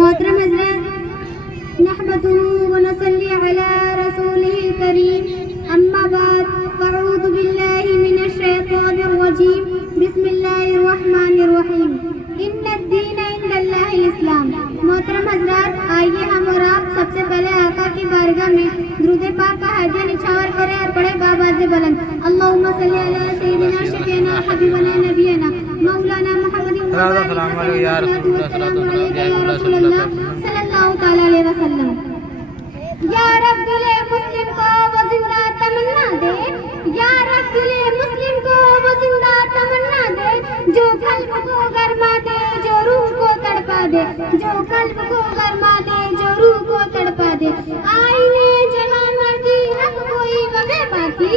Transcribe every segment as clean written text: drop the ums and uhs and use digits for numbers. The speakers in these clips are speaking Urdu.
محترم حضرات، نحمده ونصلي على رسوله الكريم، اما بعد، فاعوذ بالله من الشیطان الرجیم، بسم اللہ الرحمن الرحیم، ان الدین عند اللہ الاسلام۔ محترم حضرات، آئیے ہم اور آپ سب سے پہلے آقا کی بارگاہ میں درود پاک کا ہدیہ نچھاور کریں اور پڑھیں بآواز بلند، اللہم صلی علی سیدنا شفیعنا حبیبنا نبینا مولانا محمد السلام علیکم یا رسول اللہ صلی اللہ تعالی علیہ وسلم۔ یا رب دل مسلم کو وہ زندہ تمنا دے، یا رب دل مسلم کو وہ زندہ تمنا دے، جو قلب کو گرما دے، جو روح کو تڑپا دے، جو قلب کو گرما دے، جو روح کو تڑپا دے۔ آئینے جوان مردی حق کوئی وغیر باقی،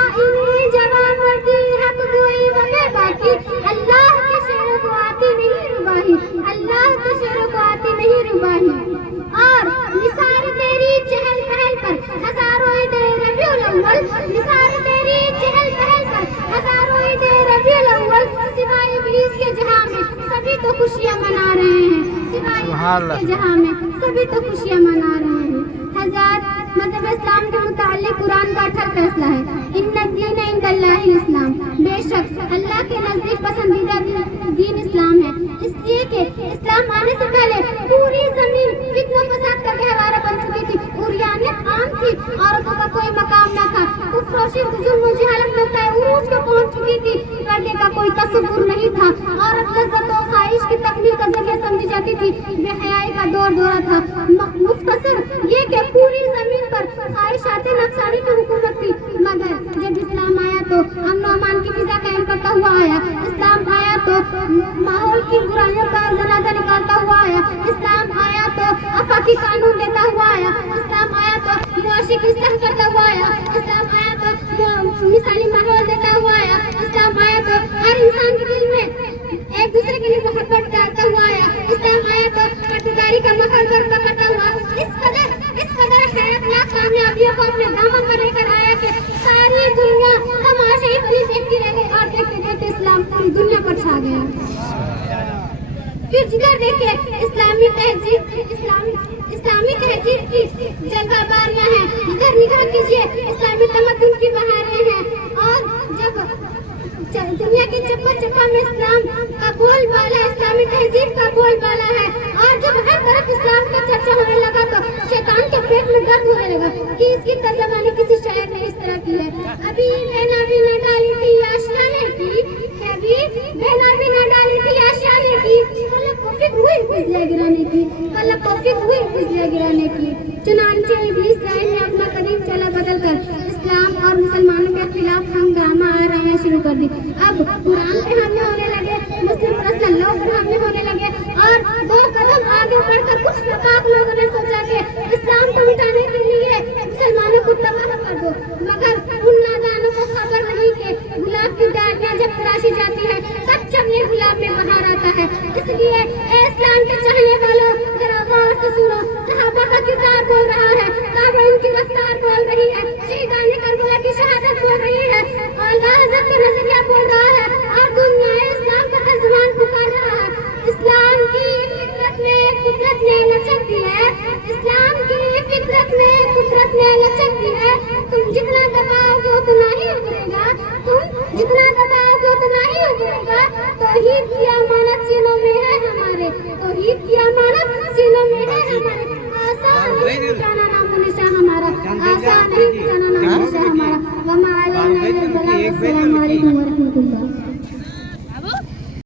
آئینے جوان مردی حق کوئی وغیر باقی، اللہ کے شعر کو آتی نہیں رباہی، اللہ کے شعر کو آتی نہیں رباہی۔ اور نثار تیری چہل پہل پر ہزاروں عید ربیع الاول، نثار تیری چہل پہل پر ہزاروں عید ربیع الاول، سوائے ابلیس کے جہاں میں سبھی تو خوشیاں منا رہے ہیں، سوائے ابلیس کے جہاں میں سبھی تو خوشیاں منا رہے ہیں۔ حضرات، مذہب اسلام کے متعلق قرآن کا اٹھل فیصلہ ہے، ان الدین عند اللہ الاسلام، بے شک اللہ کے نزدیک پسندیدہ دین اسلام ہے، اس لیے کہ اسلام آنے سے پہلے پوری زمین فتنہ و فساد کا گہوارہ بن چکی تھی، عریانیت عام تھی، عورتوں کا کوئی مقام نہ تھا، کفر و شرک، ظلم و جہالت نقطۂ عروج کو پہنچ چکی تھی، پردے کا کوئی تصور نہیں تھا، عورت لذت و خواہش کی تکمیل کا ذریعہ سمجھی جاتی تھی، بے حیائی کا دور دورہ تھا۔ مختصر یہ کہ پوری زمین پر خواہشات نفسانی کی حکومت تھی، مگر جب اسلام آیا تو امن و امان کی فضا قائم کرتا ہوا آیا، اسلام آیا تو ماحول کی برائیوں کا جنازہ نکالتا ہوا آیا، اسلام آیا تو آفاقی قانون دیتا ہوا آیا، اسلام آیا تو معاشی کی اصلاح کرتا ہوا آیا، اسلام آیا تو مثالی ماحول دیتا ہوا آیا، اسلام آیا تو ہر انسان کے دل میں ایک دوسرے کے لیے محبت ڈالتا ہوا آیا، اسلام آیا تو پٹداری کا ماحول برپا کرتا ہوا، اس قدر حیرتناک کامیابیوں کو اپنے دامن میں لے کر آیا کہ ساری دنیا تماشے اتنی دیکھتی رہ گئی اور دیکھتے دیکھتے اسلام پوری دنیا پر چھا گیا۔ پھر جدھر دیکھے اسلامی تہذیب کی جلوہ باریاں ہیں، جدھر نگاہ کیجیے اسلامی تمدن کی بہاریں ہیں، اور جب دنیا کے چپا چپا میں اسلام کا بول بالا، اسلامی تہذیب کا بول بالا ہے، اور جب ہر طرف اسلام کا چرچا ہونے لگا تو شیطان کے پیٹ میں درد ہونے لگا کہ اس کی ترجمانی کسی شاعر نے اس طرح کی ہے، ابھی بہنا بھی نہ ڈالی تھی آشیا نے کی، ابھی بہنا بھی نہ ڈالی تھی آشیا نے کی، کلب کو فکر ہوئی فضلہ گرانے کی، کلب کو فکر ہوئی فضلہ گرانے کی۔ چنانچہ ابلیس لائن نے اپنا قدیم چلا بدل کر اسلام اور مسلمانوں کے خلاف ہنگامہ آرانا شروع کر دی۔ اب قرآن پہ حملے ہونے لگے، مسلم پرسنل لاء پہ حملے ہونے لگے، اور دو قدم آگے بڑھ کر کچھ ناپاک لوگوں نے سوچا کہ اسلام کو مٹانے کے لیے مسلمانوں کو تباہ کر دو، مگر ان نادانوں کو خبر نہیں کہ گلاب کی ڈالیاں جب تراشی جاتی ہے تب چمنے گلاب میں بہار آتا ہے۔ اس لیے اے اسلام کے چاہنے والوں، ذرا غور سے سنو، صحابہ کا کردار بول رہا ہے، کعبہ ان کی رفتار بول رہی ہے، شہیدان کربلا کی شہادت بول رہی ہے، اور حضرت کا نظریہ بول رہا ہے، اور دنیا اسلام کا ترجمان پکار رہا ہے۔ اسلام کی فطرت میں قدرت نے لچک دی ہے، اسلام کی فطرت میں قدرت نے لچک دی ہے، تم جتنا دباؤ گے اتنا ہی ابھرے گا، تم جتنا دباؤ گے اتنا ہی ابھرے گا۔ توحید کی امانت سینوں میں ہے ہمارے، توحید کی امانت سینوں میں ہے ہمارے، آسان نہیں مٹانا نام و نشان ہمارا، آسان نہیں مٹانا نام و نشان ہمارا۔ وما علینا الا البلاغ۔ السلام علیکم ورحمۃ اللہ۔